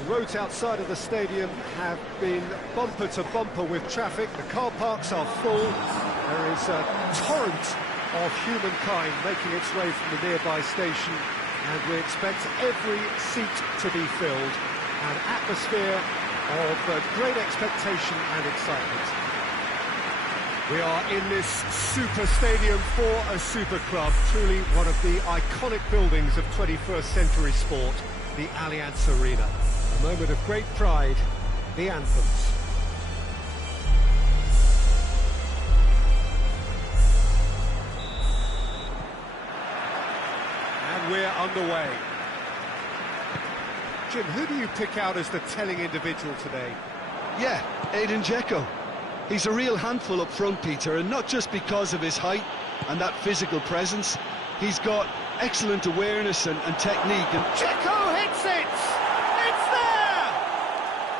roads outside of the stadium have been bumper to bumper with traffic. The car parks are full. There is a torrent of humankind making its way from the nearby station, and we expect every seat to be filled. An atmosphere of great expectation and excitement. We are in this super stadium for a super club, truly one of the iconic buildings of 21st century sport, the Allianz Arena. A moment of great pride, the anthems. And we're underway. Jim, who do you pick out as the telling individual today? Yeah, Edin Dzeko. He's a real handful up front, Peter, and not just because of his height and that physical presence. He's got excellent awareness and technique. And Dzeko hits it! It's there!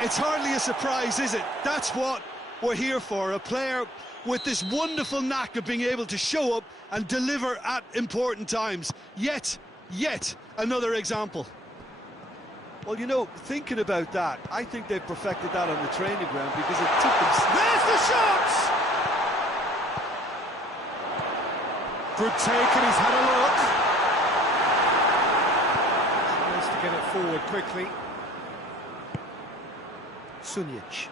It's hardly a surprise, is it? That's what we're here for, a player with this wonderful knack of being able to show up and deliver at important times. Yet another example. Well, you know, thinking about that, I think they've perfected that on the training ground because it took them... There's the shot! Good take, and he's had a look. Nice to get it forward quickly. Sunjic.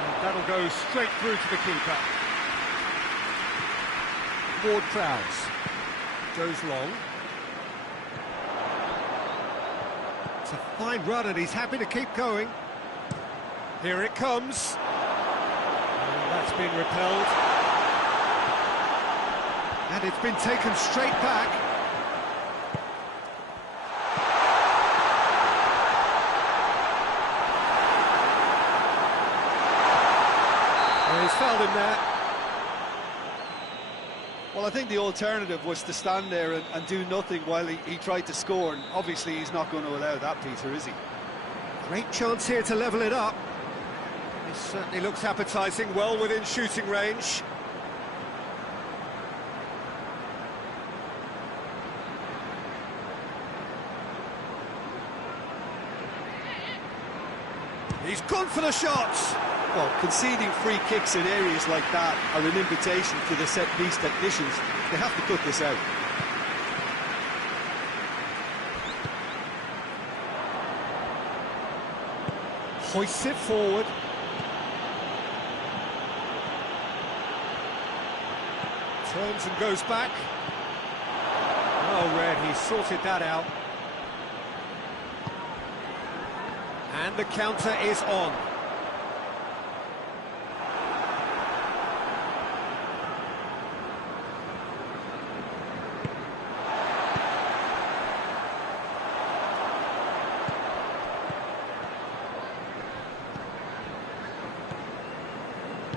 And that'll go straight through to the keeper. Prowse goes long. It's a fine run and he's happy to keep going. Here it comes. And that's been repelled. And it's been taken straight back. And he's fouled him there. Well, I think the alternative was to stand there and do nothing while he tried to score, and obviously he's not going to allow that, Peter, is he? Great chance here to level it up. This certainly looks appetising, well within shooting range. He's gone for the shots. Well, conceding free kicks in areas like that are an invitation to the set-piece technicians. They have to cut this out. Hoists it forward. Turns and goes back. Oh, Red, he sorted that out. And the counter is on.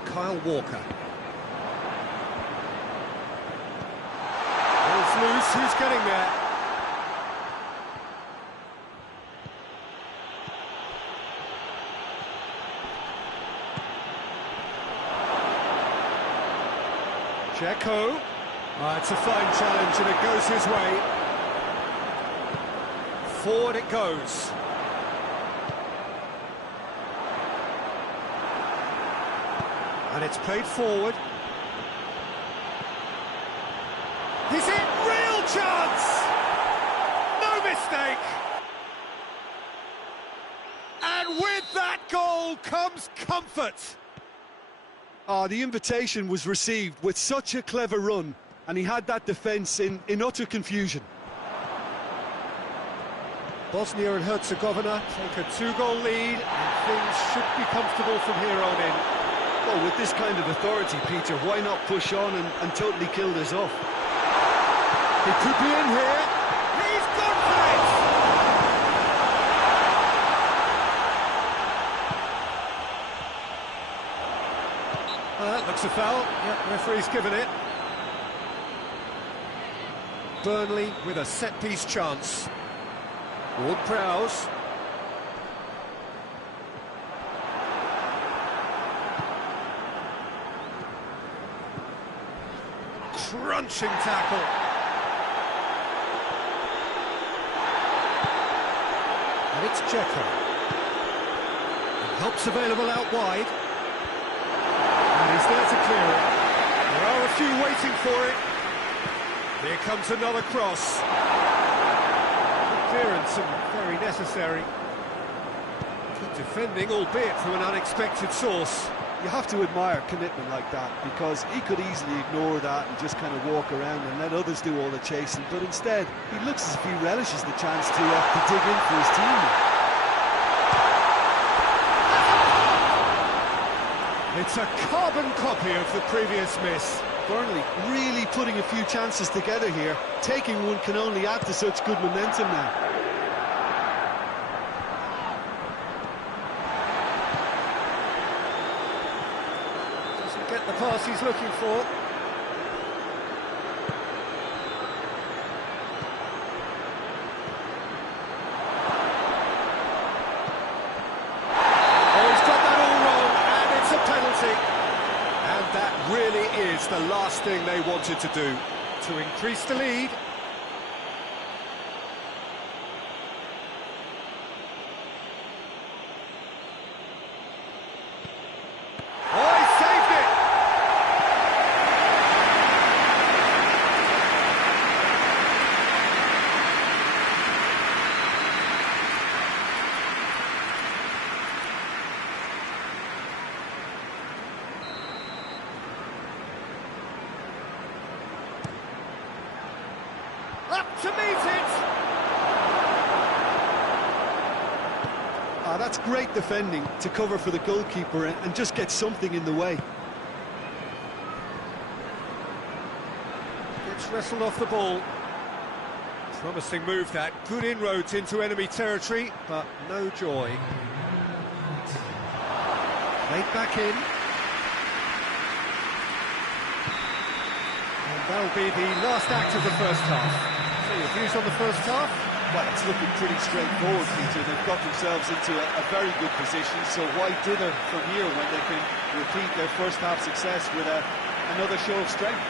Kyle Walker. Ball's loose, who's getting there? Dzeko. It's a fine challenge and it goes his way. Forward it goes. And it's played forward. He's in, real chance! No mistake! And with that goal comes comfort. The invitation was received with such a clever run, and he had that defence in utter confusion. Bosnia and Herzegovina take a 2-goal lead, and things should be comfortable from here on in. Well, with this kind of authority, Peter, why not push on and totally kill this off? He could be in here. He's gone for it! That looks a foul. Yep, referee's given it. Burnley with a set-piece chance. Ward-Prowse. Crunching tackle. And it's Dzeko. Help's available out wide. And he's there to clear it. There are a few waiting for it. Here comes another cross. Good clearance and very necessary. Good defending, albeit from an unexpected source. You have to admire commitment like that, because he could easily ignore that and just kind of walk around and let others do all the chasing, but instead he looks as if he relishes the chance to dig in for his team. It's a carbon copy of the previous miss. Burnley really putting a few chances together here. Taking one can only add to such good momentum now. Doesn't get the pass he's looking for. And that really is the last thing they wanted to do, to increase the lead. Oh, he saved it! Up to meet it! That's great defending to cover for the goalkeeper and just get something in the way. Gets wrestled off the ball. Promising move that. Good inroads into enemy territory, but no joy. Played back in. And that'll be the last act of the first half. So your views on the first half? Well, it's looking pretty straightforward, Peter. They've got themselves into a very good position, so why dither from here when they can repeat their first half success with another show of strength?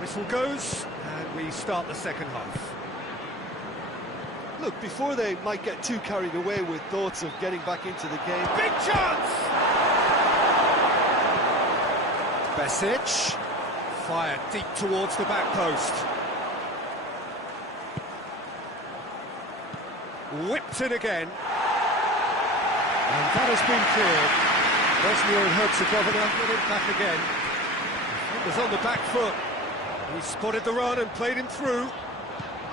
Whistle goes, and we start the second half. Look, before they might get too carried away with thoughts of getting back into the game. Big chance! Besic, fired deep towards the back post. Whipped in again. And that has been cleared. Bosnia and Herzegovina get it back again. It was on the back foot. He spotted the run and played him through.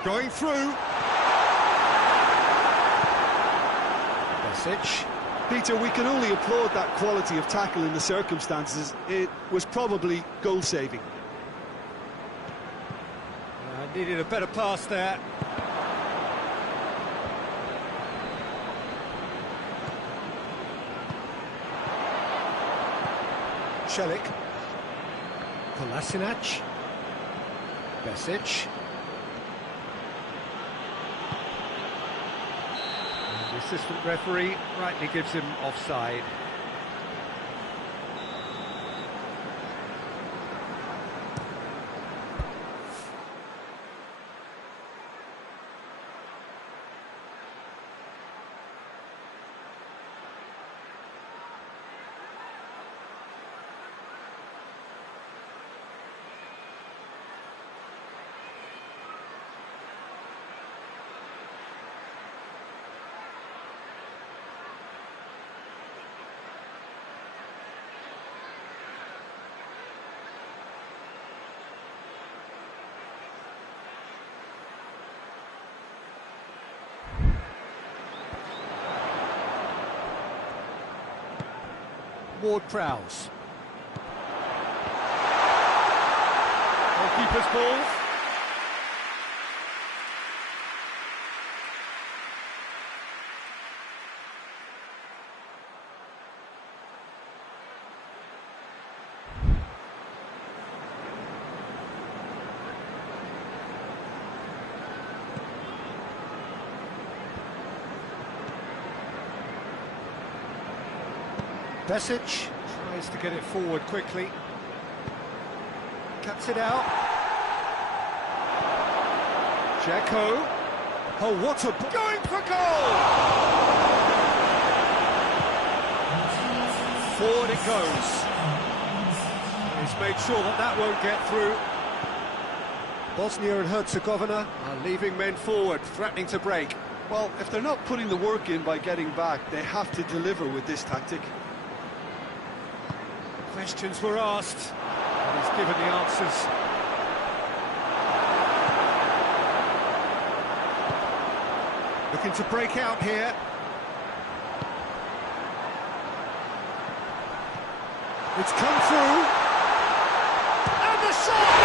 Going through. Besic. Peter, we can only applaud that quality of tackle in the circumstances. It was probably goal-saving. Needed a better pass there. Celik. Kolasinac. Besic. And the assistant referee rightly gives him offside. Prowse. Goalkeeper's ball. Besic tries to get it forward quickly. Cuts it out. Dzeko. Oh, what a... Going for goal! Forward it goes. He's made sure that that won't get through. Bosnia and Herzegovina are leaving men forward, threatening to break. Well, if they're not putting the work in by getting back, they have to deliver with this tactic. Questions were asked, and he's given the answers. Looking to break out here. It's come through. And the shot!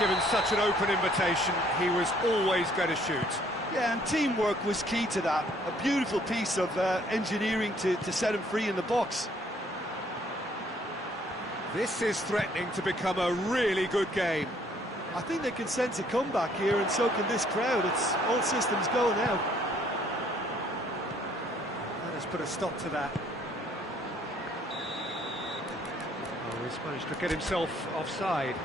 Given such an open invitation, he was always going to shoot. Yeah, and teamwork was key to that. A beautiful piece of engineering to set him free in the box. This is threatening to become a really good game. I think they can sense a comeback here, and so can this crowd. It's all systems go now. That has put a stop to that. Oh, he's managed to get himself offside.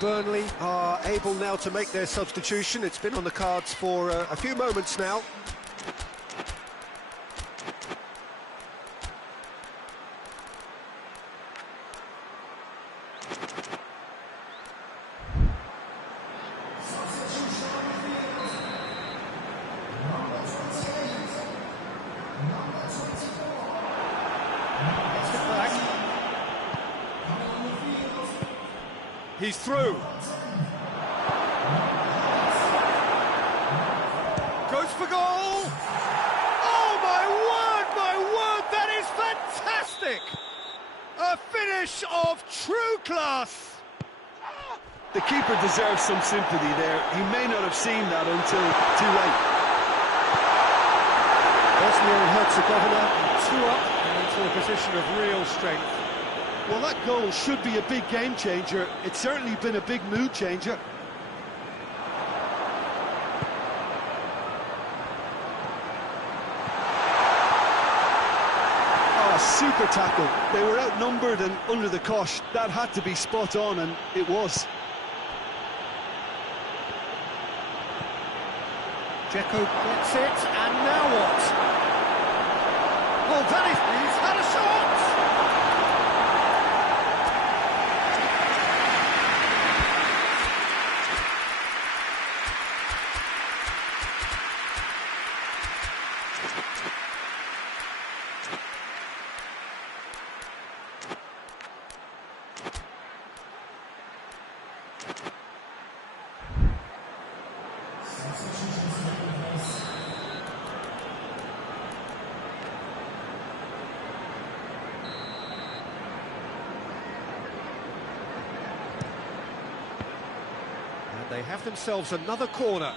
Burnley are able now to make their substitution. It's been on the cards for a few moments now. He's through. Goes for goal. Oh, my word, that is fantastic. A finish of true class. The keeper deserves some sympathy there. He may not have seen that until too late. Bosnia and Herzegovina 2 up and into a position of real strength. Well, that goal should be a big game changer. It's certainly been a big mood changer. Oh, super tackle. They were outnumbered and under the cosh. That had to be spot on, and it was. Dzeko gets it, and now what? Oh, he's had a shot! They have themselves another corner.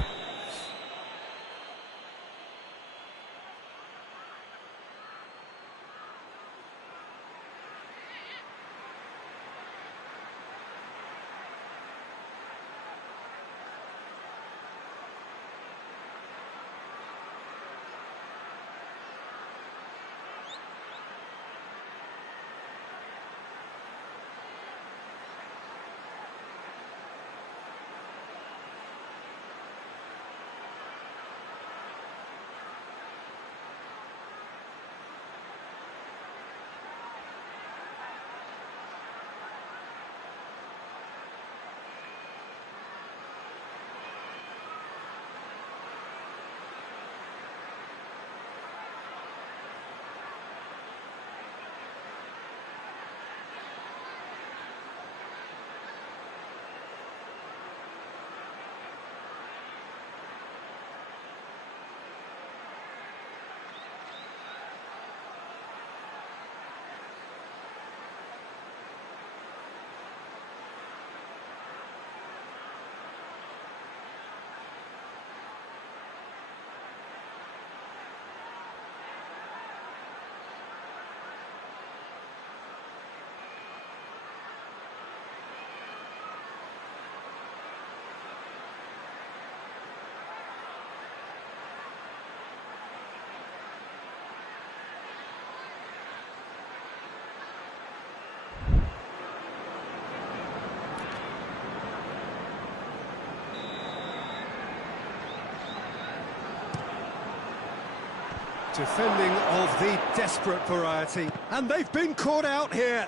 Defending of the desperate variety, and they've been caught out here.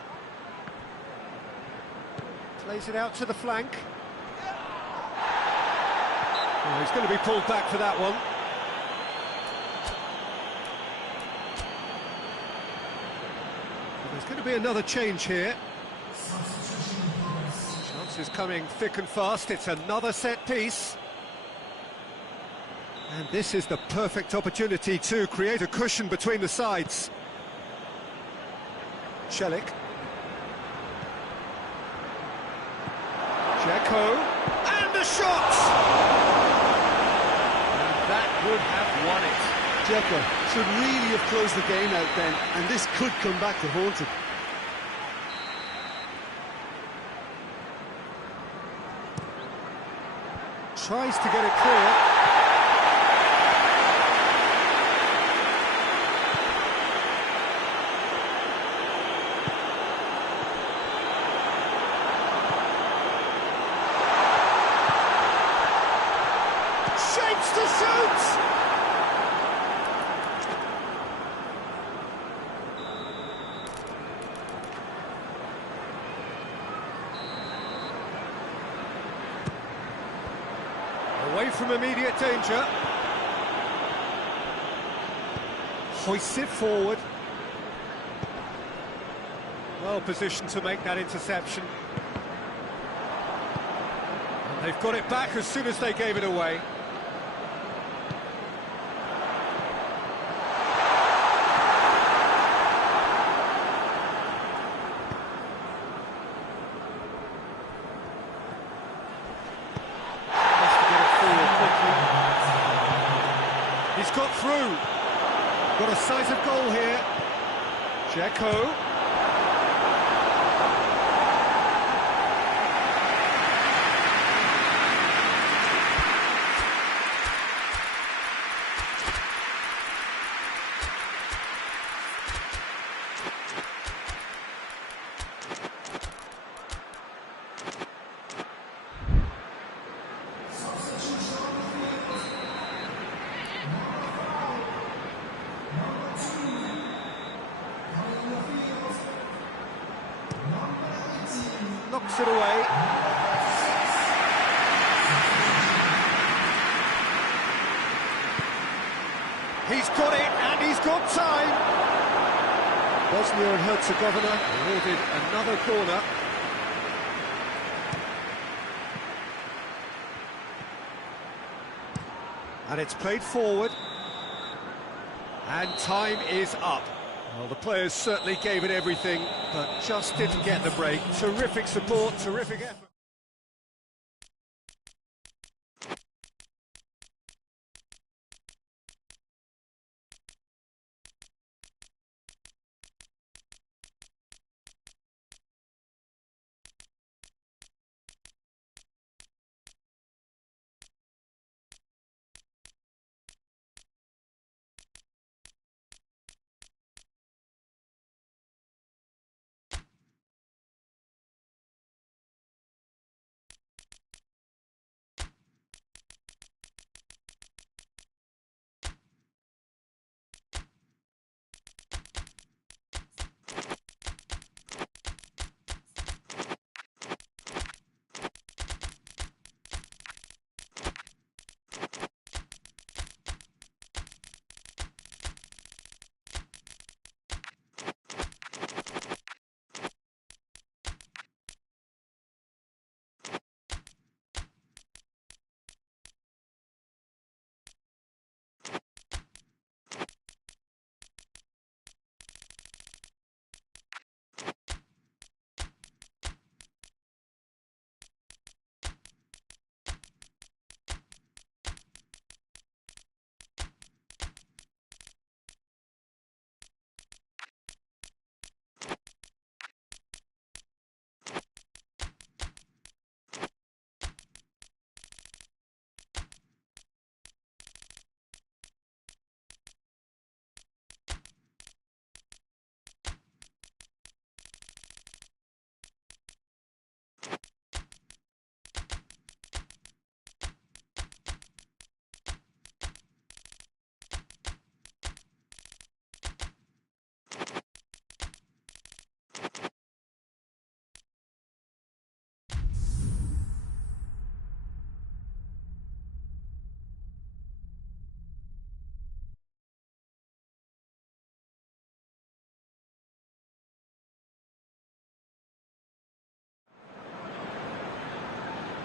Plays it out to the flank. Oh, he's going to be pulled back for that one. There's going to be another change here. Chances coming thick and fast. It's another set piece. And this is the perfect opportunity to create a cushion between the sides. Celik. Dzeko. And a shot! And that would have won it. Dzeko should really have closed the game out then, and this could come back to haunt him. Tries to get it clear. Shapes to shoot! Away from immediate danger. Hoists it forward. Well positioned to make that interception. And they've got it back as soon as they gave it away. He's got through. Got a sight of goal here. Dzeko. Knocks it away. He's got it, and he's got time. Bosnia and Herzegovina awarded another corner. And it's played forward. And time is up. Well, the players certainly gave it everything, but just didn't get the break. Terrific support, terrific effort.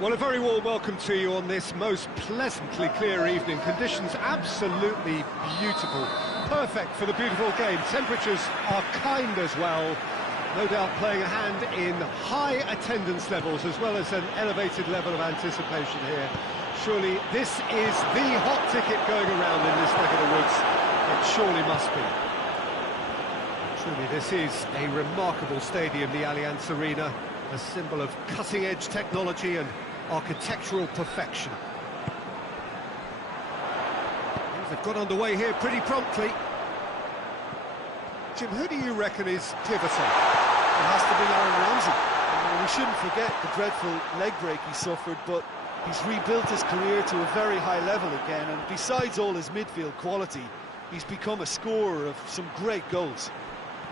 Well, a very warm welcome to you on this most pleasantly clear evening. Conditions absolutely beautiful. Perfect for the beautiful game. Temperatures are kind as well. No doubt playing a hand in high attendance levels as well as an elevated level of anticipation here. Surely this is the hot ticket going around in this neck of the woods. It surely must be. Truly, this is a remarkable stadium, the Allianz Arena, a symbol of cutting-edge technology and architectural perfection. Things have got underway here pretty promptly. Jim, who do you reckon is pivotal? It has to be Aaron Ramsey. We shouldn't forget the dreadful leg break he suffered, but he's rebuilt his career to a very high level again, and besides all his midfield quality, he's become a scorer of some great goals.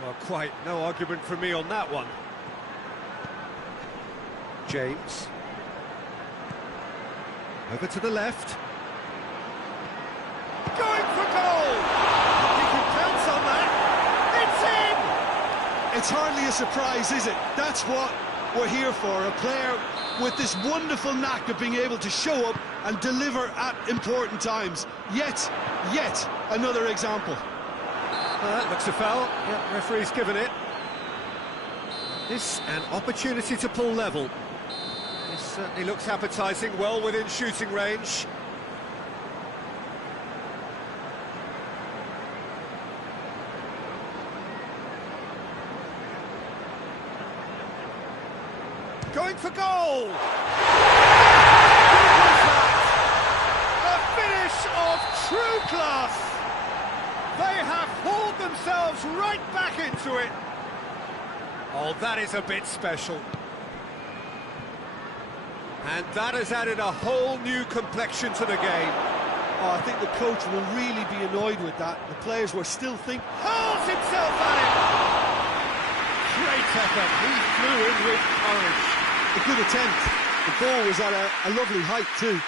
Well, quite no argument from me on that one. James. Over to the left. Going for goal! He can pounce on that. It's in! It's hardly a surprise, is it? That's what we're here for, a player with this wonderful knack of being able to show up and deliver at important times. Yet another example. That looks a foul. Yeah, referee's given it. This an opportunity to pull level. This certainly looks appetising, well within shooting range. Going for goal! A finish of true class! They have hauled themselves right back into it. Oh, that is a bit special. And that has added a whole new complexion to the game. Oh, I think the coach will really be annoyed with that. The players were still thinking... Hurls himself at it! Great effort, he flew in with courage. A good attempt. The ball was at a lovely height too.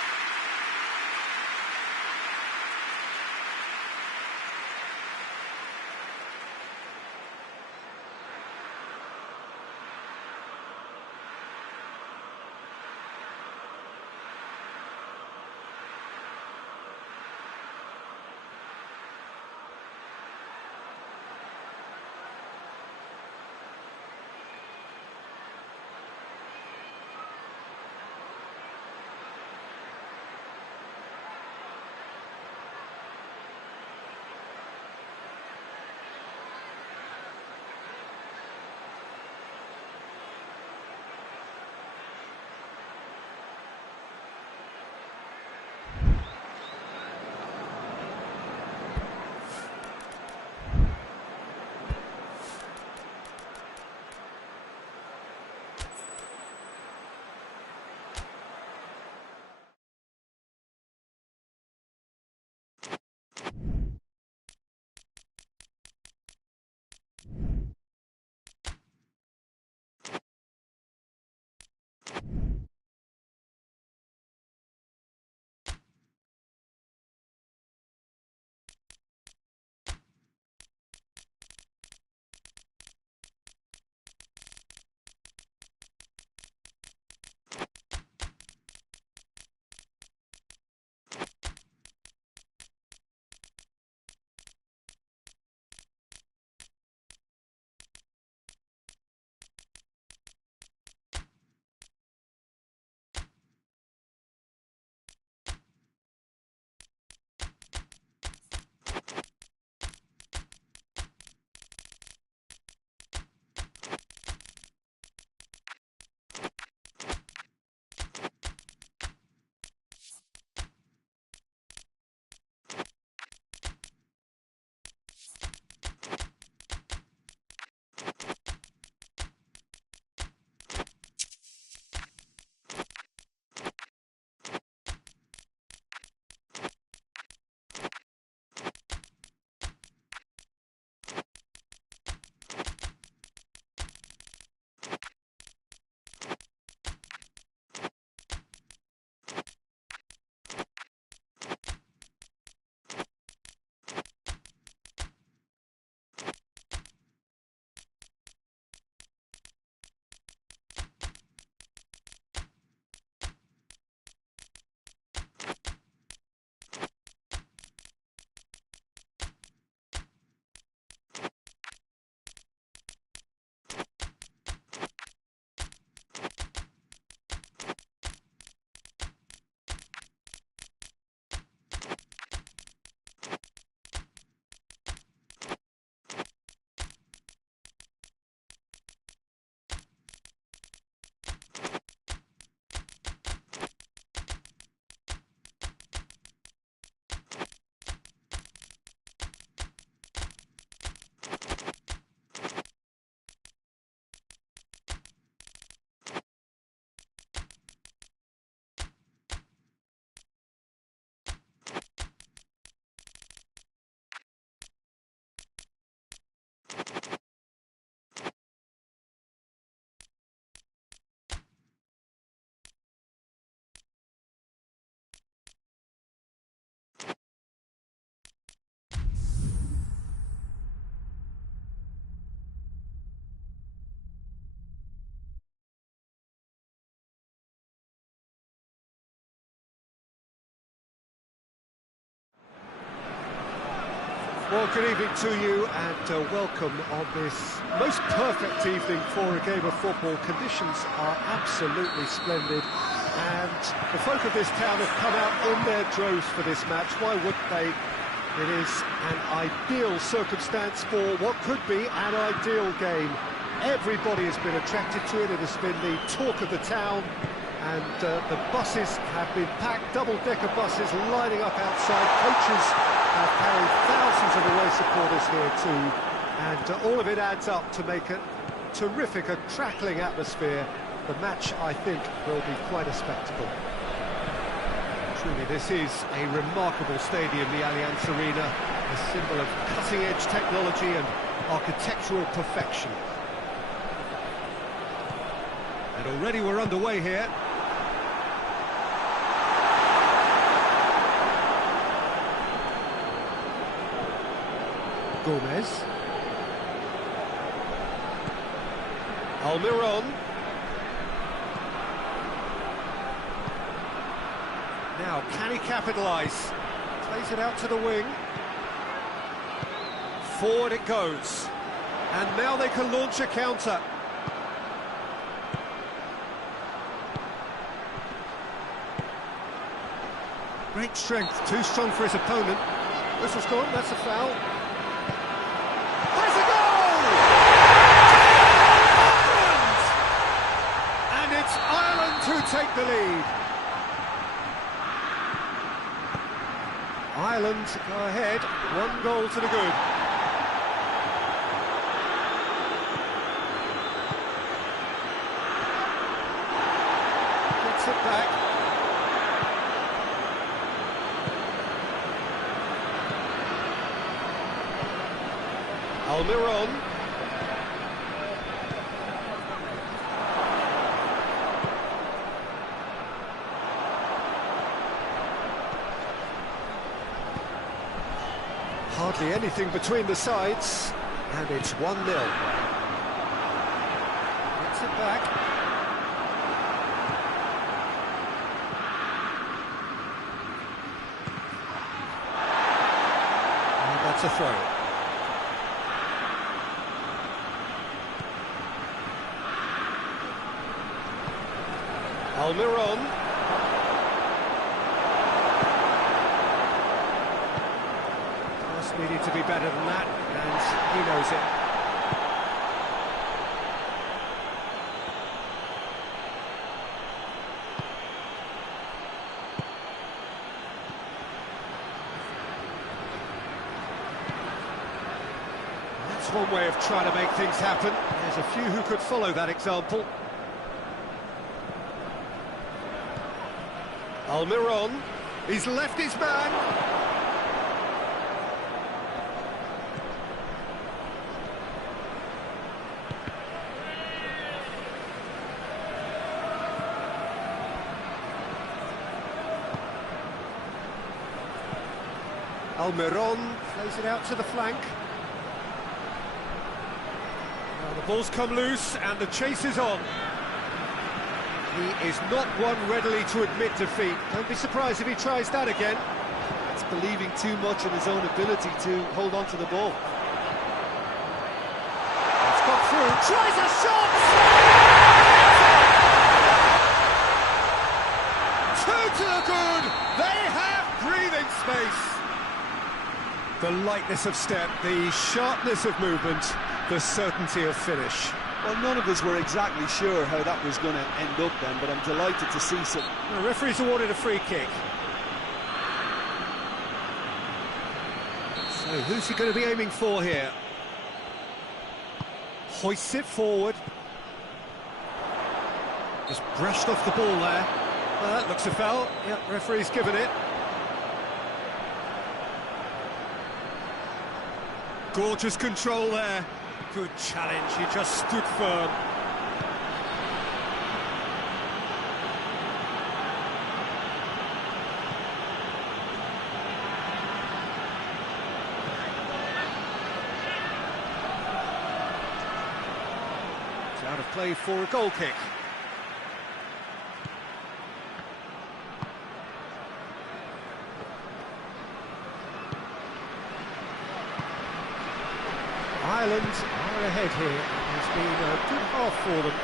Well, good evening to you and welcome on this most perfect evening for a game of football. Conditions are absolutely splendid and the folk of this town have come out in their droves for this match. Why wouldn't they? It is an ideal circumstance for what could be an ideal game. Everybody has been attracted to it. It has been the talk of the town. And the buses have been packed, double-decker buses lining up outside. Coaches have carried thousands of away supporters here too. And all of it adds up to make a terrific, a crackling atmosphere. The match, I think, will be quite a spectacle. Truly, this is a remarkable stadium, the Allianz Arena, a symbol of cutting-edge technology and architectural perfection. And already we're underway here. Gomez. Almiron. Now, can he capitalise? Plays it out to the wing. Forward it goes. And now they can launch a counter. Great strength, too strong for his opponent. Whistle's gone, that's a foul. There's a goal! Ireland! And it's Ireland who take the lead. Ireland go ahead, 1 goal to the good. Gets it back. Almiron. Hardly anything between the sides, and it's 1-0. Gets it back. And that's a throw. Almiron. Pass needed to be better than that, and he knows it. That's one way of trying to make things happen. There's a few who could follow that example. Almiron, he's left his man. Almiron plays it out to the flank. Now the ball's come loose and the chase is on. He is not one readily to admit defeat. Don't be surprised if he tries that again. It's believing too much in his own ability to hold on to the ball. It's got through, tries a shot! 2 to the good! They have breathing space! The lightness of step, the sharpness of movement, the certainty of finish. Well, none of us were exactly sure how that was going to end up then, but I'm delighted to see some. The referee's awarded a free kick. So, who's he going to be aiming for here? Hoists it forward. Just brushed off the ball there. Well, that looks a foul. Yep, referee's given it. Gorgeous control there. Good challenge, he just stood firm. It's out of play for a goal kick. Ireland are ahead here. It's been a good half for them.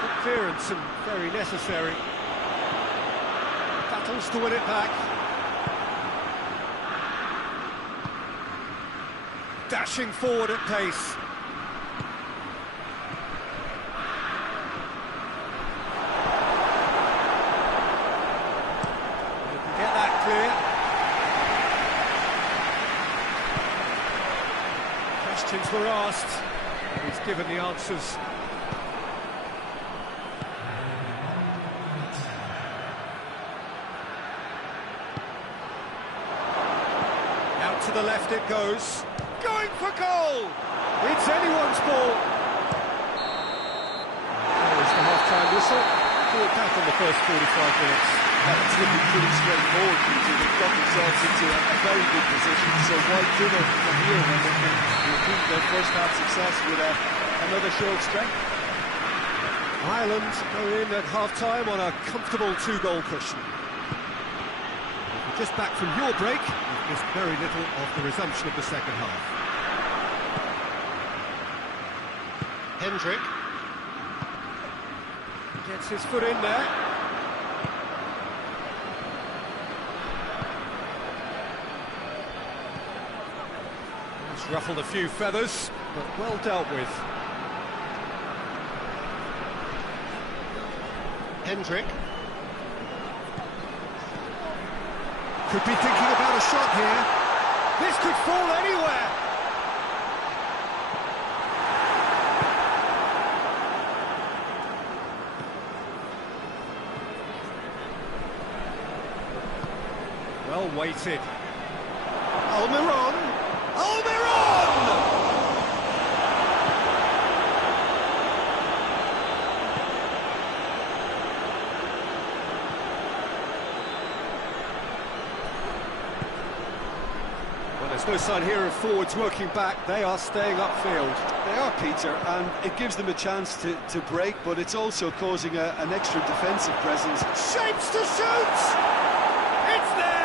Good clearance and very necessary. Battles to win it back. Dashing forward at pace. They can get that clear. Questions were asked, and he's given the answers. Out to the left it goes. Going for goal! It's anyone's ball. There's the half-time whistle. Thought back on the first 45 minutes. It's looking pretty straightforward, Peter. They've got themselves into a very good position, so why dinner from here when they can repeat their first half success with another show of strength? Ireland go in at half-time on a comfortable 2-goal cushion. If you're just back from your break, you've missed very little of the resumption of the second half. Hendrick gets his foot in there. He's ruffled a few feathers, but well dealt with. Hendrick could be thinking about a shot here. This could fall anywhere. Well weighted. Almiron! Almiron! Well, there's no sign here of forwards working back. They are staying upfield. They are, Peter, and it gives them a chance to break, but it's also causing an extra defensive presence. Shapes to shoot! It's there!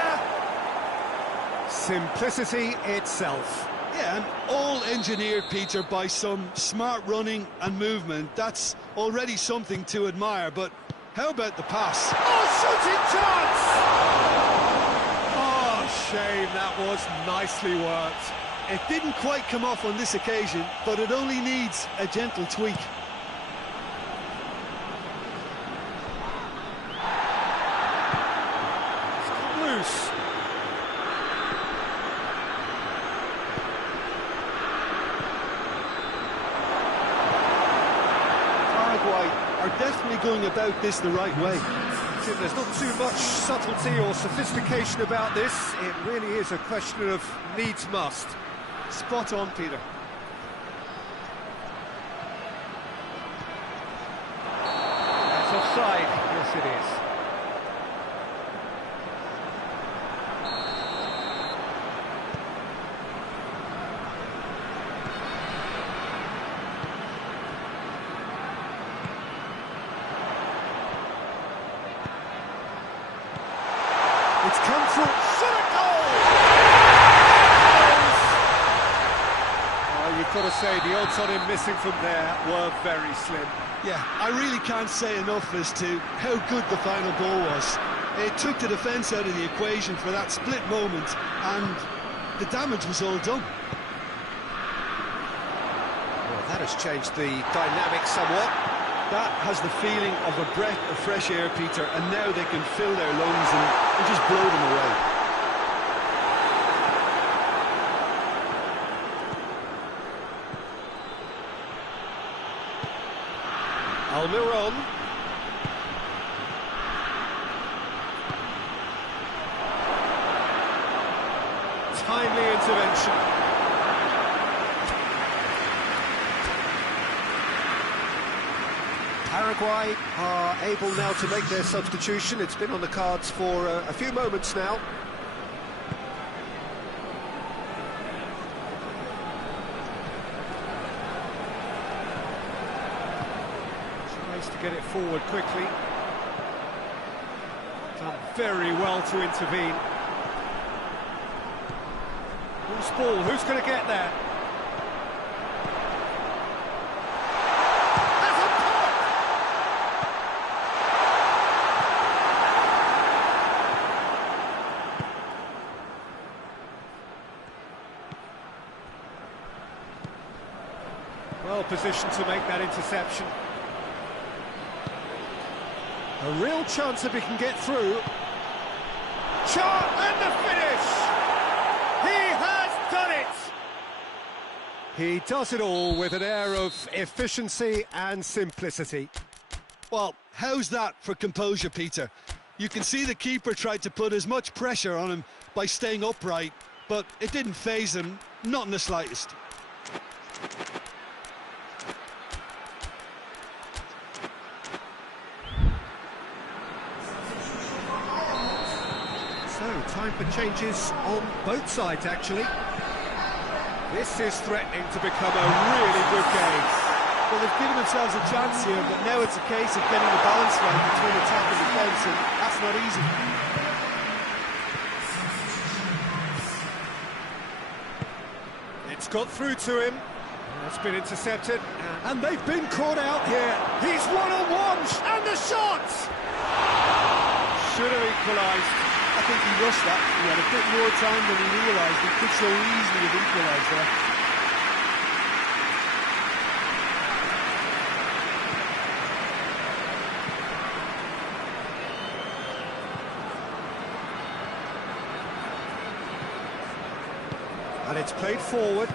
Simplicity itself. Yeah, and all engineered, Peter, by some smart running and movement. That's already something to admire, but how about the pass? Oh, shooting chance! Oh, shame, that was nicely worked. It didn't quite come off on this occasion, but it only needs a gentle tweak. It's come loose. Are definitely going about this the right way. Jim, there's not too much subtlety or sophistication about this. It really is a question of needs must. Spot on, Peter. That's offside. Yes, it is. It's come through. Shot a goal! Oh, you've got to say the odds on him missing from there were very slim. Yeah, I really can't say enough as to how good the final ball was. It took the defence out of the equation for that split moment, and the damage was all done. Well, that has changed the dynamic somewhat. That has the feeling of a breath of fresh air, Peter, and now they can fill their lungs and just blow them away. Almiron. timely intervention. Paraguay are able now to make their substitution. It's been on the cards for a few moments now. Tries to get it forward quickly. Done very well to intervene. Who's ball? Who's going to get there? Well positioned to make that interception. A real chance if he can get through. Shot and the finish! He has done it! He does it all with an air of efficiency and simplicity. Well, how's that for composure, Peter? You can see the keeper tried to put as much pressure on him by staying upright, but it didn't faze him, not in the slightest. So, time for changes on both sides, actually. This is threatening to become a really good game. Well, they've given themselves a chance here, but now it's a case of getting the balance right between attack and defence, and that's not easy. It's got through to him. That's been intercepted, and they've been caught out here. He's one-on-one, and the shot! Should have equalised. I think he rushed that. He had a bit more time than he realised. He could so easily have equalised there. And it's played forward.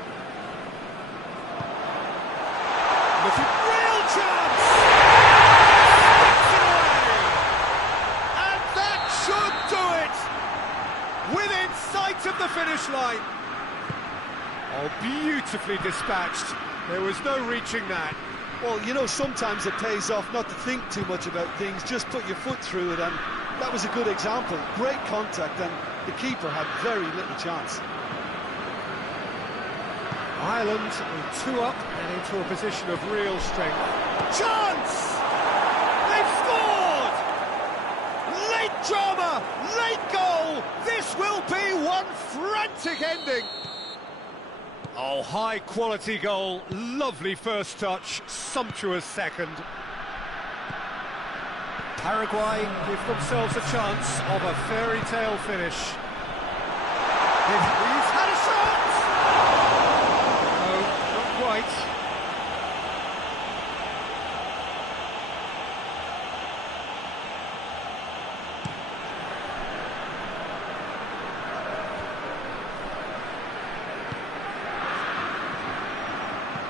Looking, real chance! Gets it away! And that should do it! Within sight of the finish line. Oh, beautifully dispatched. There was no reaching that. Well, you know, sometimes it pays off not to think too much about things, just put your foot through it, and that was a good example. Great contact, and the keeper had very little chance. Ireland two up and into a position of real strength. Chance! They've scored! Late drama, late goal! This will be one frantic ending. Oh, high quality goal, lovely first touch, sumptuous second. Paraguay give themselves a chance of a fairy tale finish. He's had a shot!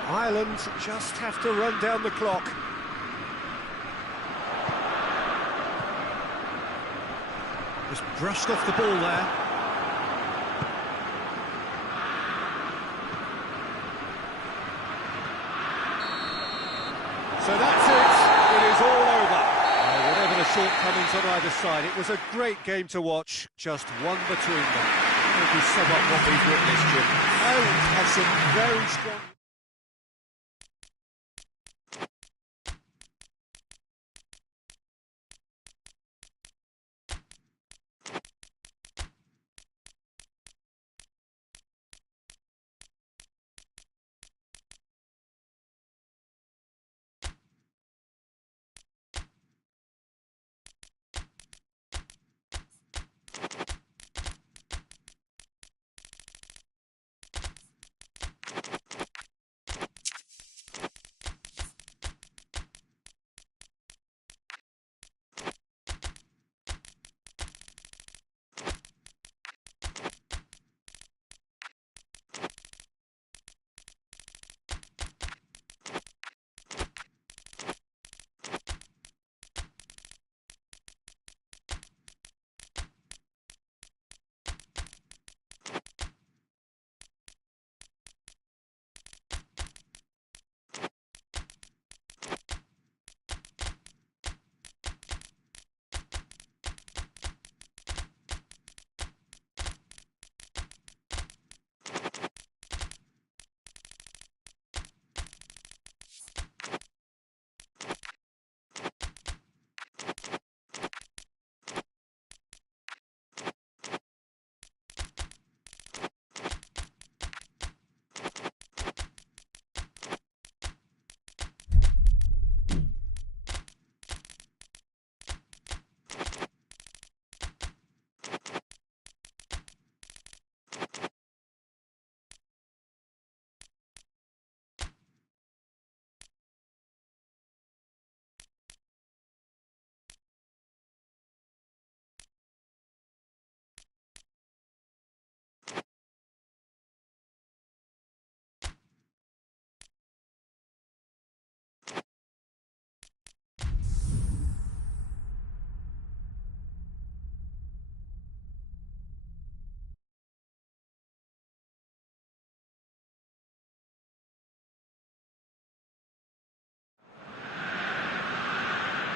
Ireland just have to run down the clock. Just brushed off the ball there. So that's it. It is all over. Whatever the shortcomings on either side, it was a great game to watch. Just one between them. Maybe sum up what we've witnessed, Jim. Ireland has some very strong...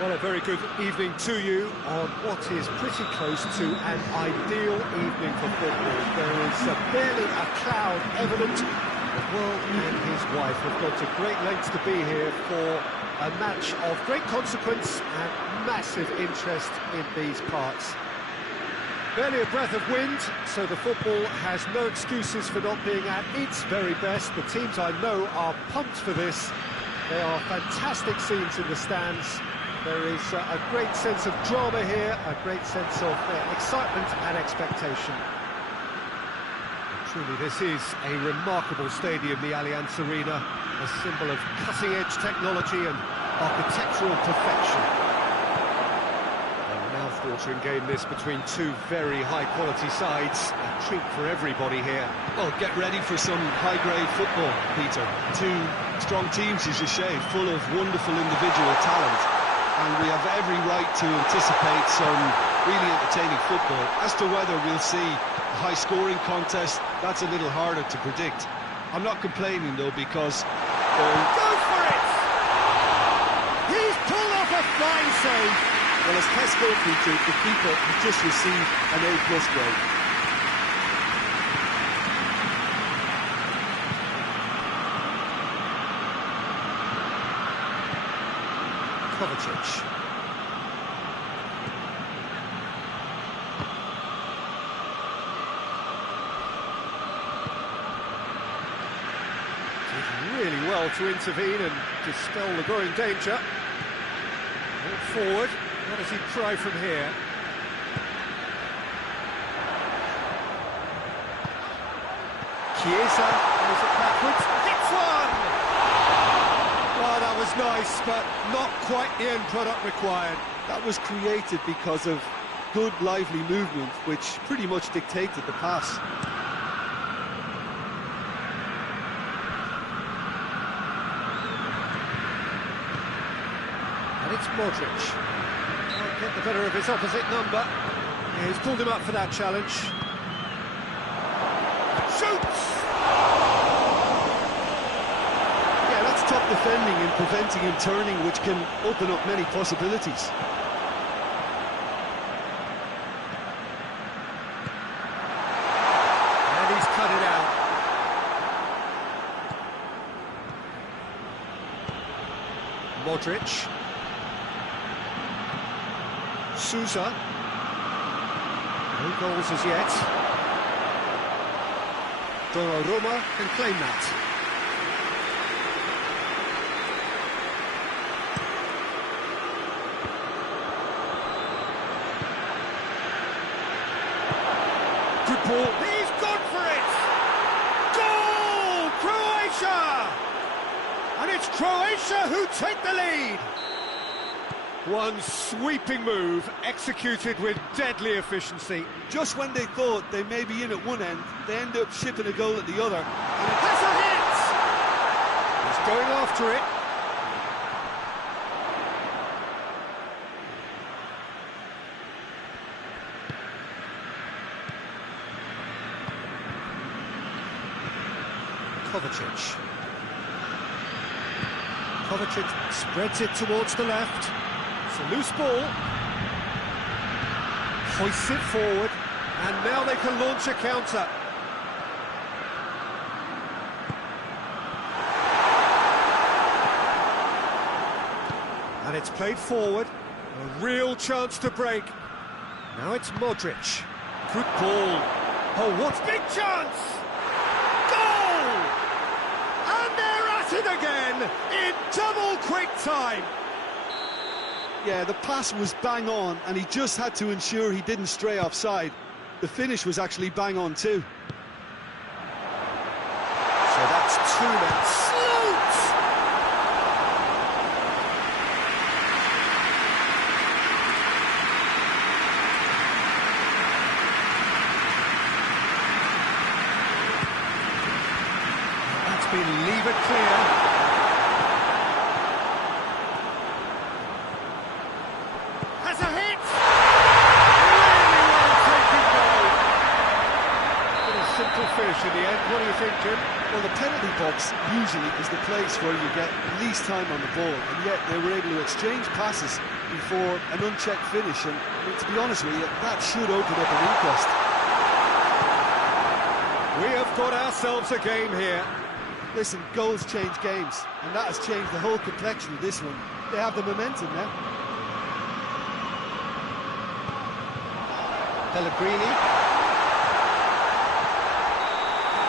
Well, a very good evening to you on what is pretty close to an ideal evening for football. There is barely a cloud evident. The world and his wife have gone to great lengths to be here for a match of great consequence and massive interest in these parts. Barely a breath of wind, so the football has no excuses for not being at its very best. The teams I know are pumped for this. There are fantastic scenes in the stands. There is a great sense of drama here, a great sense of excitement and expectation. And truly, this is a remarkable stadium, the Allianz Arena, a symbol of cutting-edge technology and architectural perfection. A mouth-watering game this between two very high-quality sides. A treat for everybody here. Well, get ready for some high-grade football, Peter. Two strong teams, as you say, full of wonderful individual talent. And we have every right to anticipate some really entertaining football. As to whether we'll see a high-scoring contest, that's a little harder to predict. I'm not complaining, though, because... Go for it! He's pulled off a fine save! Well, as test goal feature, the keeper has just received an A+ grade. Kovacic. Did really well to intervene and dispel the growing danger. Walk forward. What does he try from here? Chiesa goes it backwards. Hits one! Oh, that was nice, but not quite the end product required. That was created because of good, lively movement, which pretty much dictated the pass. And it's Modric. Can't get the better of his opposite number. Yeah, he's pulled him up for that challenge. Shoots! Top defending and preventing him turning, which can open up many possibilities. And he's cut it out. Modric. Sousa. No goals as yet. Donnarumma can claim that. Good ball. He's gone for it! Goal! Croatia! And it's Croatia who take the lead! One sweeping move, executed with deadly efficiency. Just when they thought they may be in at one end, they end up shipping a goal at the other. And that's a hit! He's going after it. Kovacic. Kovacic spreads it towards the left. It's a loose ball. Hoists it forward. And now they can launch a counter. And it's played forward. A real chance to break. Now it's Modric. Good ball. Oh, what big chance! It again in double quick time. Yeah, the pass was bang on, and he just had to ensure he didn't stray offside. The finish was actually bang on too. So that's two now. Sloots! That's been levered clear. Has a hit! Really well taken goal. But a simple finish in the end. What do you think, Jim? Well, the penalty box usually is the place where you get least time on the ball, and yet they were able to exchange passes before an unchecked finish, and I mean, to be honest with you, that should open up an inquest. We have got ourselves a game here. Listen, goals change games, and that has changed the whole complexion of this one. They have the momentum now. Pellegrini.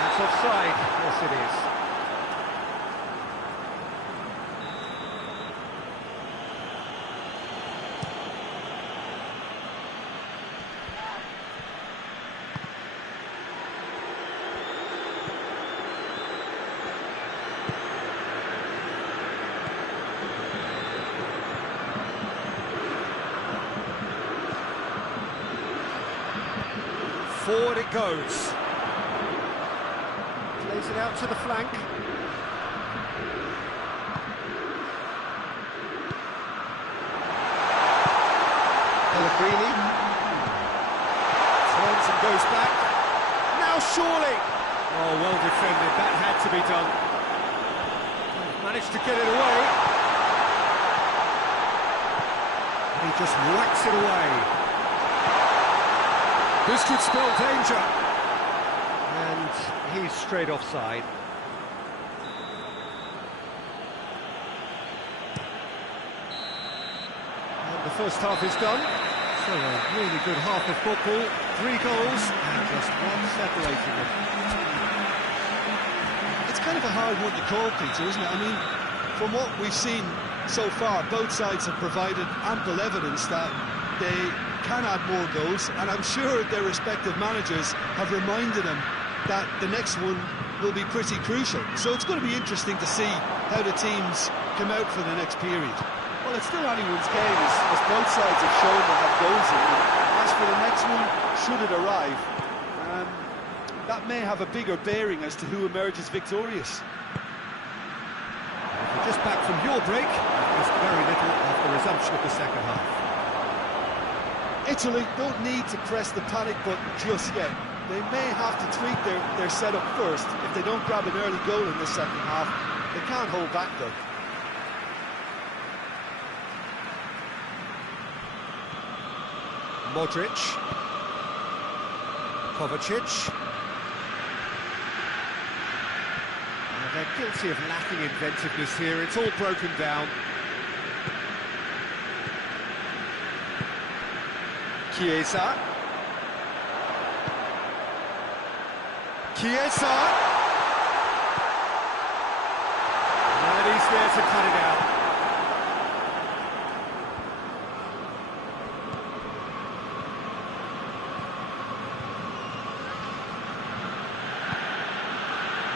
That's offside. Yes, it is. Forward it goes. Plays it out to the flank. Pellegrini. Turns and goes back. Now surely! Oh, well defended. That had to be done. Managed to get it away. And he just whacks it away. This could spell danger. And he's straight offside. And the first half is done. So a really good half of football. 3 goals and just one separating them. It's kind of a hard one to call, Peter, isn't it? I mean, from what we've seen so far, both sides have provided ample evidence that they can add more goals, and I'm sure their respective managers have reminded them that the next one will be pretty crucial. So it's going to be interesting to see how the teams come out for the next period. Well, it's still anyone's game, as both sides have shown they have goals in them. As for the next one, should it arrive, that may have a bigger bearing as to who emerges victorious. We're just back from your break. Just very little of the resumption of the second half. Italy don't need to press the panic button just yet. They may have to tweak their setup first. If they don't grab an early goal in the second half, they can't hold back though. Modric. Kovacic. They're guilty of lacking inventiveness here. It's all broken down. Chiesa. Chiesa. And he's there to cut it out.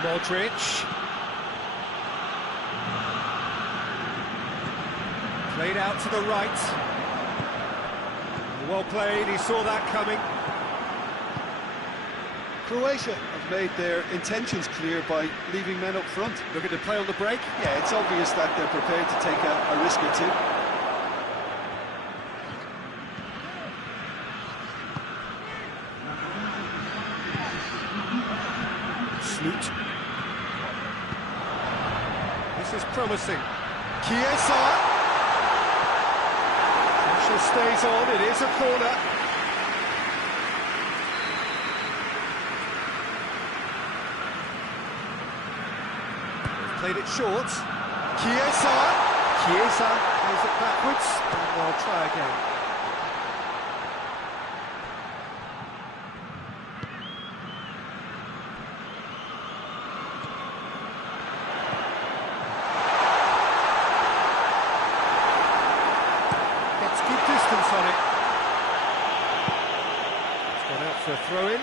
Modric. Played out to the right. Well played, he saw that coming. Croatia have made their intentions clear by leaving men up front. Looking to play on the break? Yeah, it's obvious that they're prepared to take a risk or two. Sloot. This is promising. Chiesa. Pressure stays on, it is a corner. Played it short. Chiesa. Chiesa plays it backwards, and they'll try again. Gets good distance on it. It's gone out for a throw-in.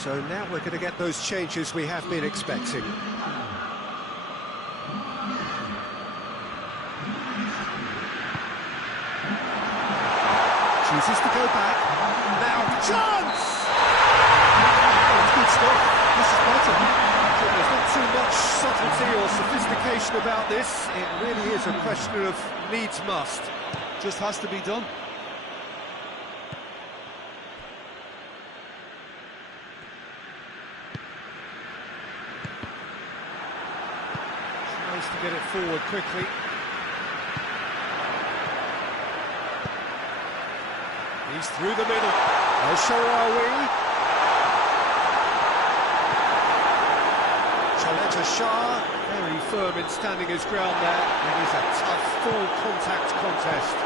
So now we're going to get those changes we have been expecting. Chooses to go back. Now, chance! Oh, it's good stuff. This is better. There's not too much subtlety or sophistication about this. It really is a question of needs must. Just has to be done. Tries to get it forward quickly. He's through the middle. El-Shaarawy. Chaleta Shah, very firm in standing his ground there. It is a tough, full-contact contest.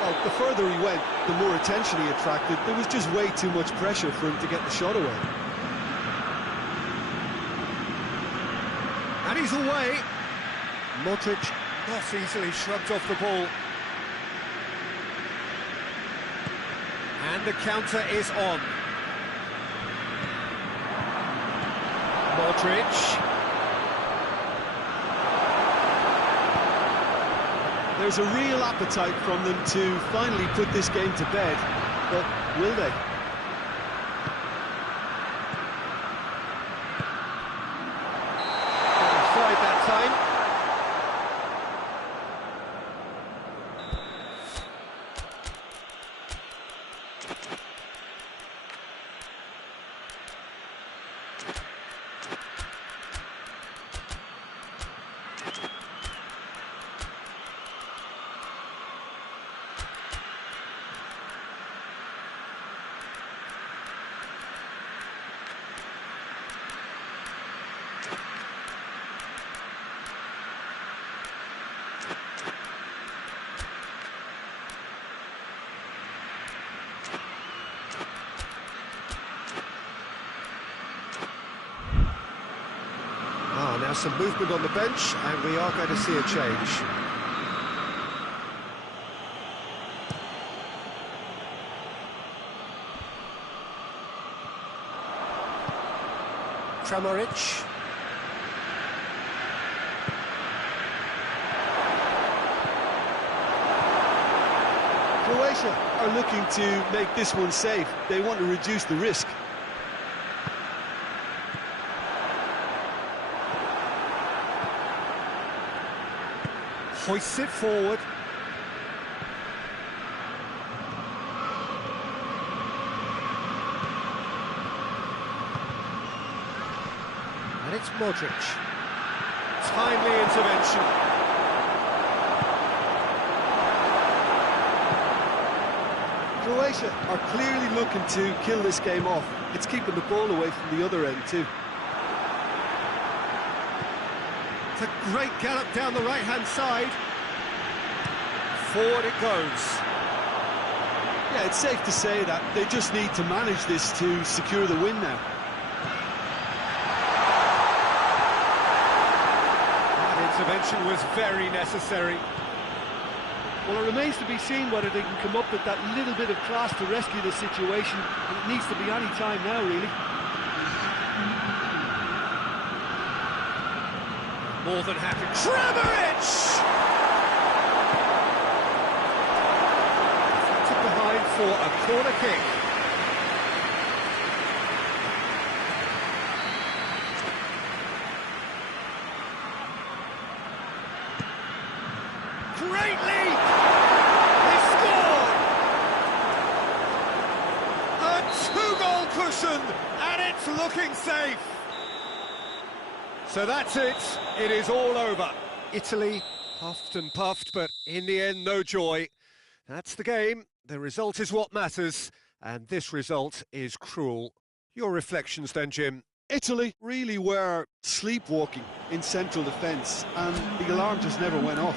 Well, the further he went, the more attention he attracted. There was just way too much pressure for him to get the shot away. And he's away. Modric not easily shrugged off the ball. And the counter is on. Modric. There's a real appetite from them to finally put this game to bed, but will they? Offside that time. Now some movement on the bench, and we are going to see a change. Kramaric. Croatia are looking to make this one safe. They want to reduce the risk. Hoists it forward. And it's Modric. Timely intervention. Croatia are clearly looking to kill this game off. It's keeping the ball away from the other end too. It's a great gallop down the right-hand side. Forward it goes. Yeah, it's safe to say that they just need to manage this to secure the win now. That intervention was very necessary. Well, it remains to be seen whether they can come up with that little bit of class to rescue the situation, and it needs to be any time now, really. More than happy. Kramaric! Took behind for a corner kick. Great lead! He scored! A two-goal cushion, and it's looking safe. So that's it. It is all over. Italy puffed and puffed, but in the end, no joy. That's the game. The result is what matters, and this result is cruel. Your reflections then, Jim? Italy really were sleepwalking in central defence, and the alarm just never went off.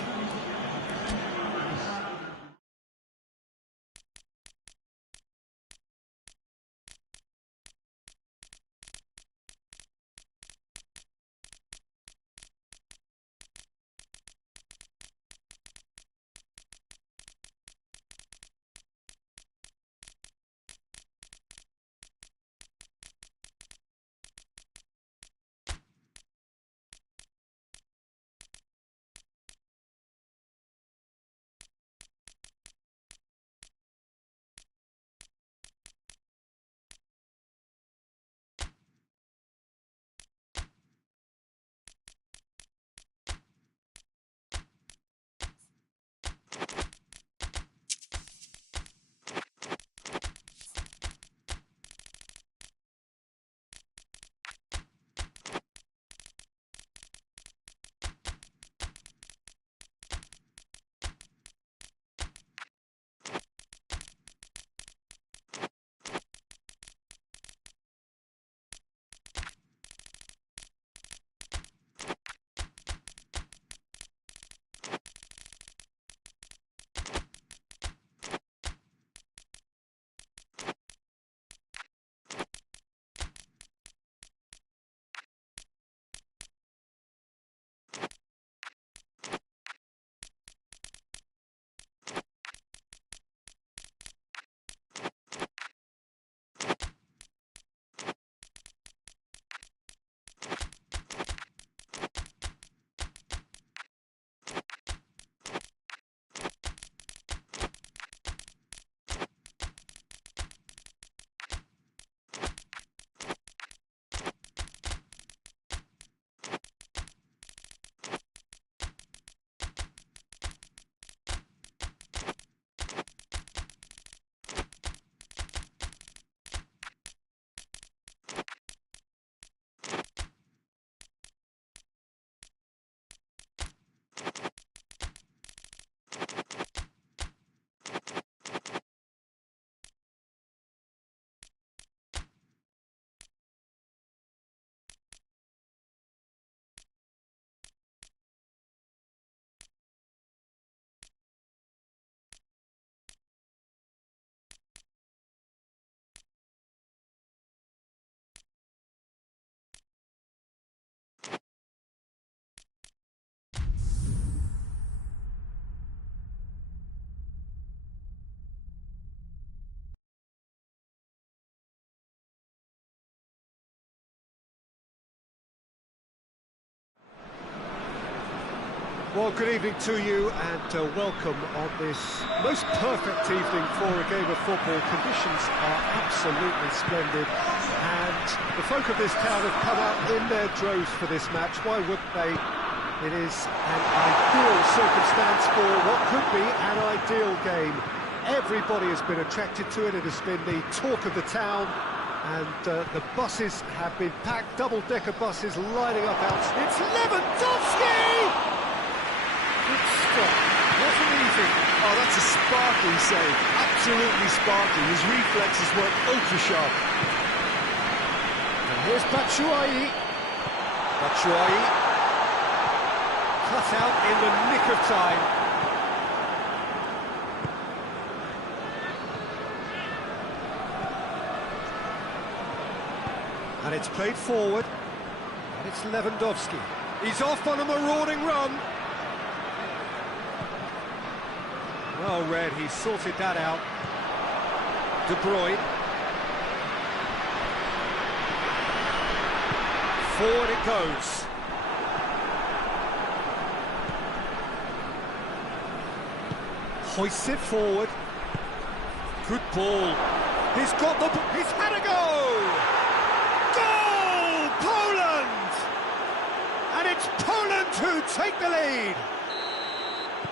Well, good evening to you and welcome on this most perfect evening for a game of football. Conditions are absolutely splendid and the folk of this town have come out in their droves for this match. Why wouldn't they? It is an ideal circumstance for what could be an ideal game. Everybody has been attracted to it. It has been the talk of the town and the buses have been packed, double-decker buses lining up out. It's Lewandowski! Good stop. Wasn't easy. Oh, that's a sparkling save. Absolutely sparkling. His reflexes were ultra-sharp. And here's Batshuayi. Batshuayi. Cut out in the nick of time. And it's played forward. And it's Lewandowski. He's off on a marauding run. Well read, he sorted that out. De Bruyne. Forward it goes. Hoists it forward. Good ball. He's got the... He's had a go! Goal! Poland! And it's Poland who take the lead!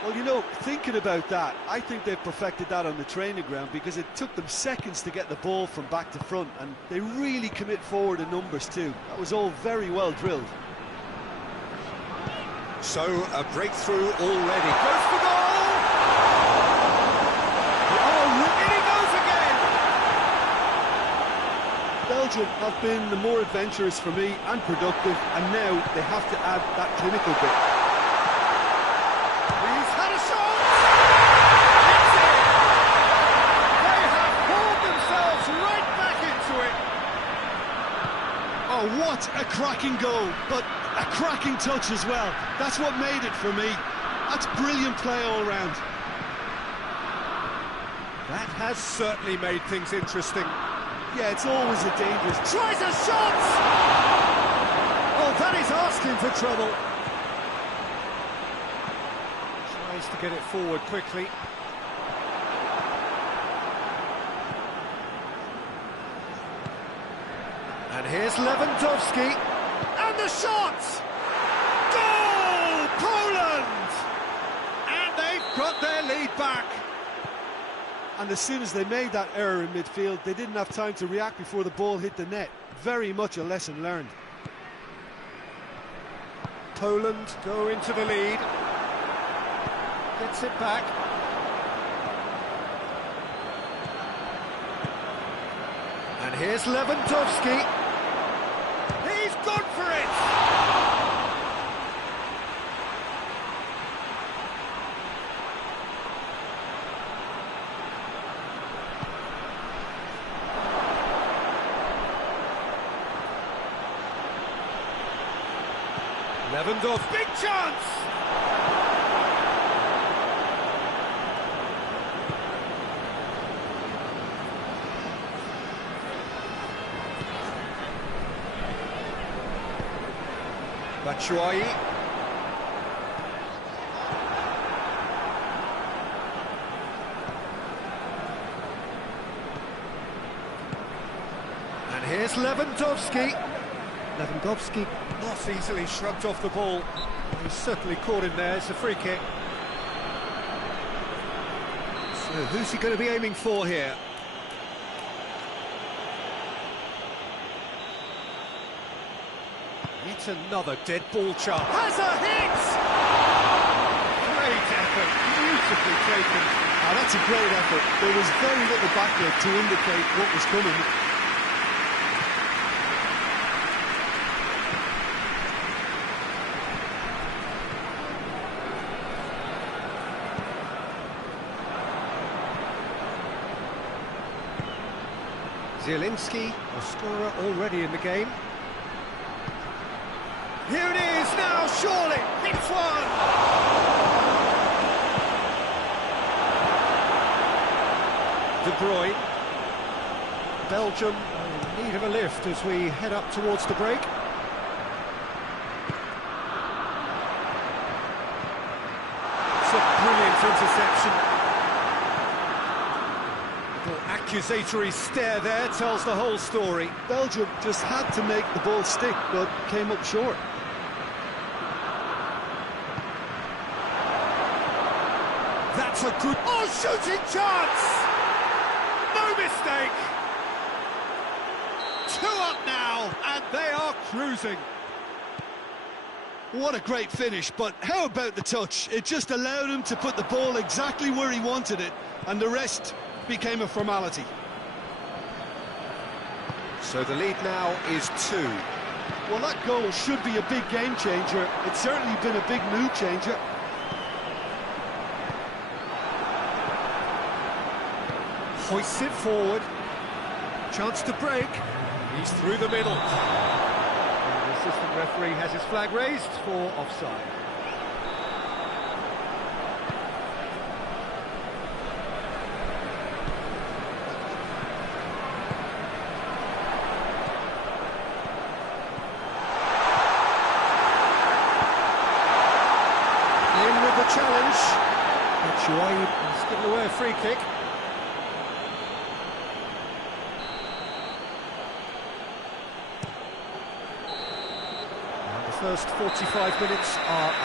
Well, you know, thinking about that, I think they've perfected that on the training ground because it took them seconds to get the ball from back to front and they really commit forward in numbers too. That was all very well drilled. So, a breakthrough already. Goes for goal! Oh, in he goes again! Belgium have been the more adventurous for me and productive, and now they have to add that clinical bit. Oh, what a cracking goal, but a cracking touch as well. That's what made it for me. That's brilliant play all round. That has certainly made things interesting. Yeah, it's always a dangerous... Tries a shot! Oh, that is asking for trouble. Tries to get it forward quickly. And here's Lewandowski, and the shot! Goal! Poland! And they've got their lead back. And as soon as they made that error in midfield, they didn't have time to react before the ball hit the net. Very much a lesson learned. Poland go into the lead. Gets it back. And here's Lewandowski. He's gone for it! Lewandowski, big chance! Batshuayi. And here's Lewandowski. Lewandowski not easily shrugged off the ball. He's certainly caught him there. It's a free kick. So who's he going to be aiming for here? It's another dead ball chance. Has a hit! Great effort, beautifully taken. Oh, that's a great effort. There was very little backward to indicate what was coming. Zielinski, a scorer already in the game. Here it is now, surely, it's one! De Bruyne. Belgium in need of a lift as we head up towards the break. interception. The accusatory stare there tells the whole story. Belgium just had to make the ball stick, but came up short. That's a good... Oh, shooting chance! No mistake! 2 up now, and they are cruising. What a great finish, but how about the touch? It just allowed him to put the ball exactly where he wanted it, and the rest became a formality. So the lead now is 2. Well, that goal should be a big game changer. It's certainly been a big mood changer. Hoists it forward. Chance to break. He's through the middle. And the assistant referee has his flag raised for offside. In with the challenge. Diachi has given away a free kick. First 45 minutes are up.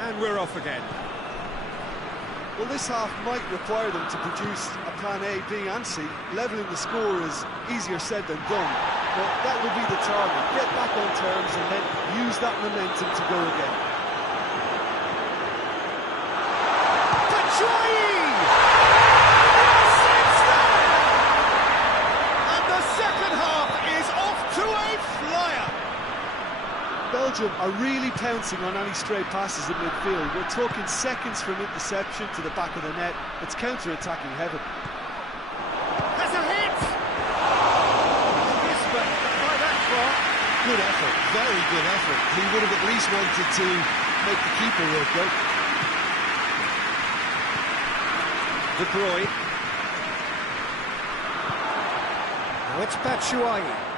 And we're off again. Well, this half might require them to produce a plan A, B and C. Levelling the score is easier said than done, but that will be the target. Get back on terms and then use that momentum to go again. Batshuayi! Belgium are really pouncing on any stray passes in midfield. We're talking seconds from interception to the back of the net. It's counter-attacking heaven. Has a hit! Yes, but by that far. Good effort, very good effort. He would have at least wanted to make the keeper work out. De Bruyne. Now it's Batshuayi.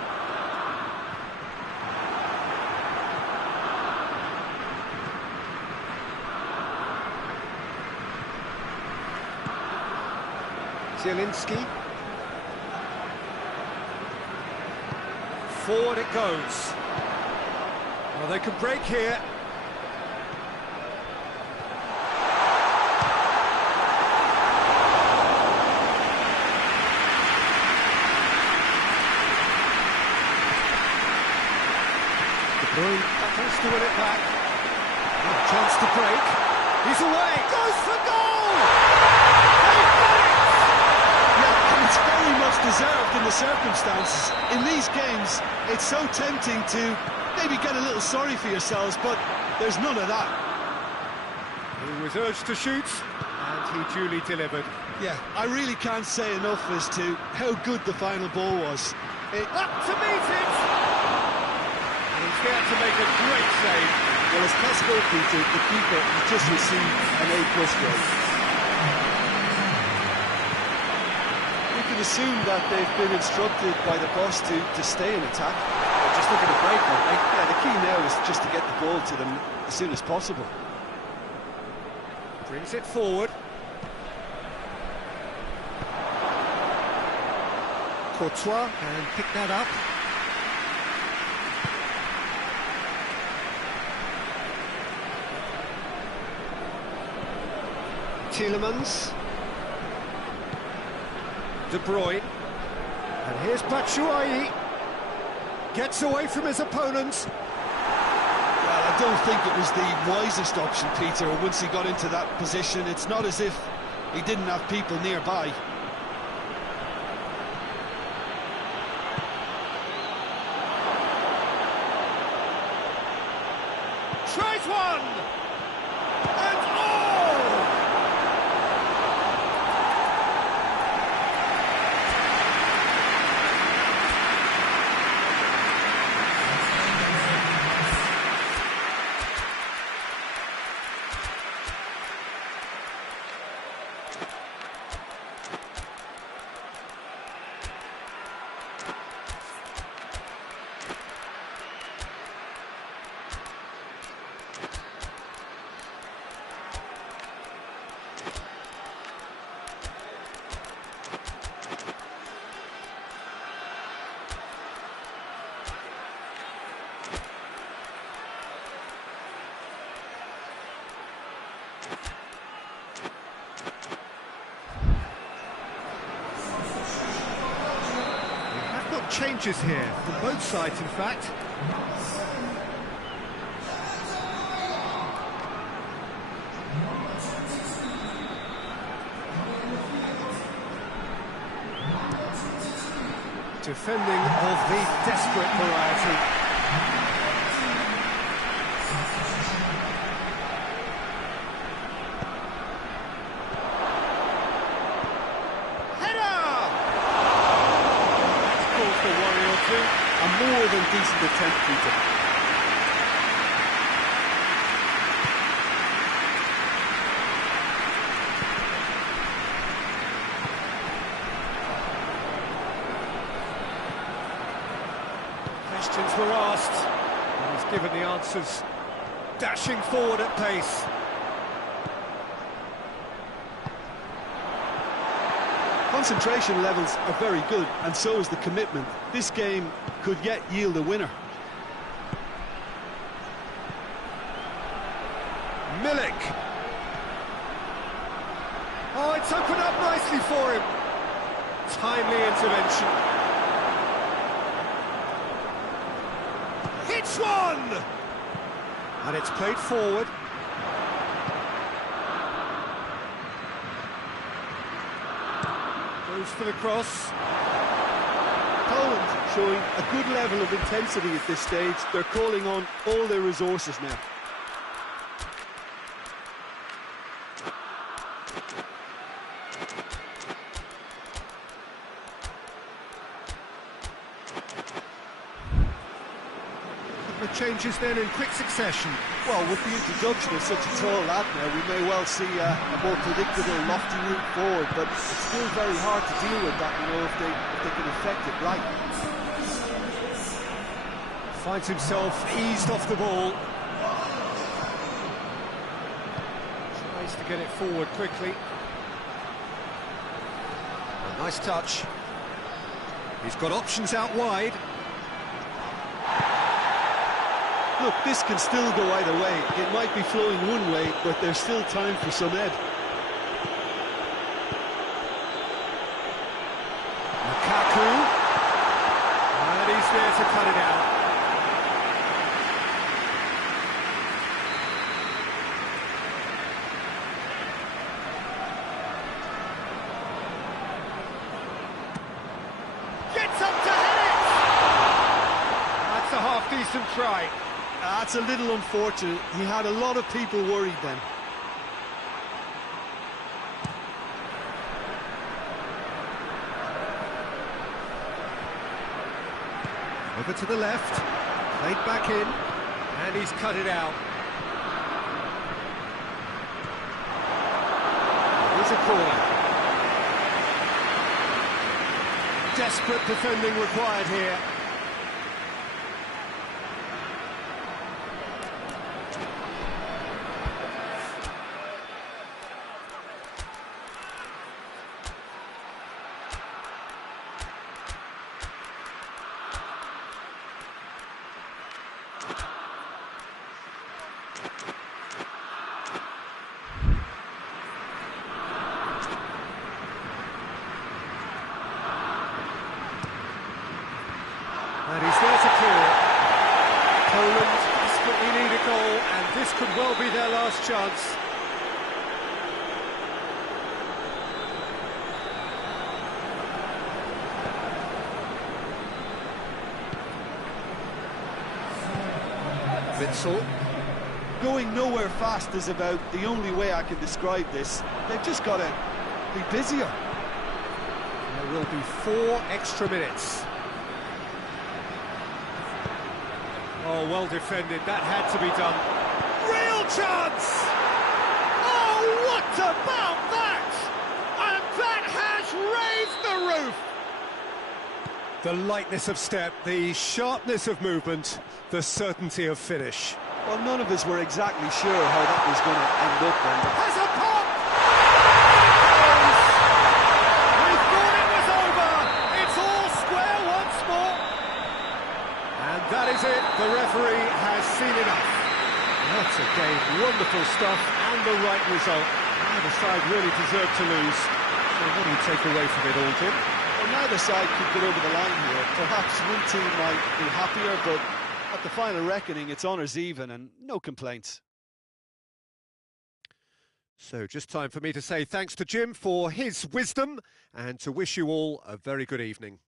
Zielinski. Forward it goes. Well, they could break here. De Bruyne happens to win it back. A chance to break. He's away. Goes for goal! They've got it! It's very much deserved in the circumstances. In these games, it's so tempting to maybe get a little sorry for yourselves, but there's none of that. He was urged to shoot, and he duly delivered. Yeah, I really can't say enough as to how good the final ball was. Up to meet it! And he's there to make a great save. Well, as Pesco Peter, the keeper, has just received an A+ grade. Assume that they've been instructed by the boss to stay in attack. They're just looking to break one. Yeah, the key now is just to get the ball to them as soon as possible. Brings it forward. Courtois and pick that up. Tielemans. De Bruyne, and here's Batshuayi, gets away from his opponents. Well, I don't think it was the wisest option, Peter. Once he got into that position, it's not as if he didn't have people nearby. Tries one, and all! We've got changes here, from both sides in fact. Defending of the desperate variety. Header! That's caused a worry or two. A more than decent attempt, P.Tan. Questions were asked, and he's given the answers, dashing forward at pace. Concentration levels are very good, and so is the commitment. This game could yet yield a winner. Milik. Oh, it's opened up nicely for him. Timely intervention. Hits one! And it's played forward. Goes for the cross. Poland showing a good level of intensity at this stage. They're calling on all their resources now. Changes then in quick succession. Well, with the introduction of such a tall lad now, we may well see a more predictable, lofty route forward, but it's still very hard to deal with that, you know, if they can affect it right. Finds himself eased off the ball. Tries to get it forward quickly. A nice touch. He's got options out wide. Look, this can still go either way. It might be flowing one way, but there's still time for some ebb. Lukaku. And he's there to cut it out. Gets up to hit it! That's a half-decent try. That's a little unfortunate. He had a lot of people worried then. Over to the left, played back in, and he's cut it out. Here's a corner. Desperate defending required here. And he's there to clear it. Poland desperately need a goal, and this could well be their last chance. Witsel. Going nowhere fast is about the only way I can describe this. They've just got to be busier. There will be 4 extra minutes. Oh, well defended. That had to be done. Real chance! Oh, what about that? And that has raised the roof! The lightness of step, the sharpness of movement, the certainty of finish. Well, none of us were exactly sure how that was going to end up then. Has a pop! We thought it was over! It's all square once more! And that is it. The referee has seen enough. What a game, wonderful stuff, and the right result. Neither side really deserved to lose. So what do you take away from it all, Jim? Well, neither side could get over the line here. Perhaps one team might be happier, but at the final reckoning, it's honours even and no complaints. So just time for me to say thanks to Jim for his wisdom and to wish you all a very good evening.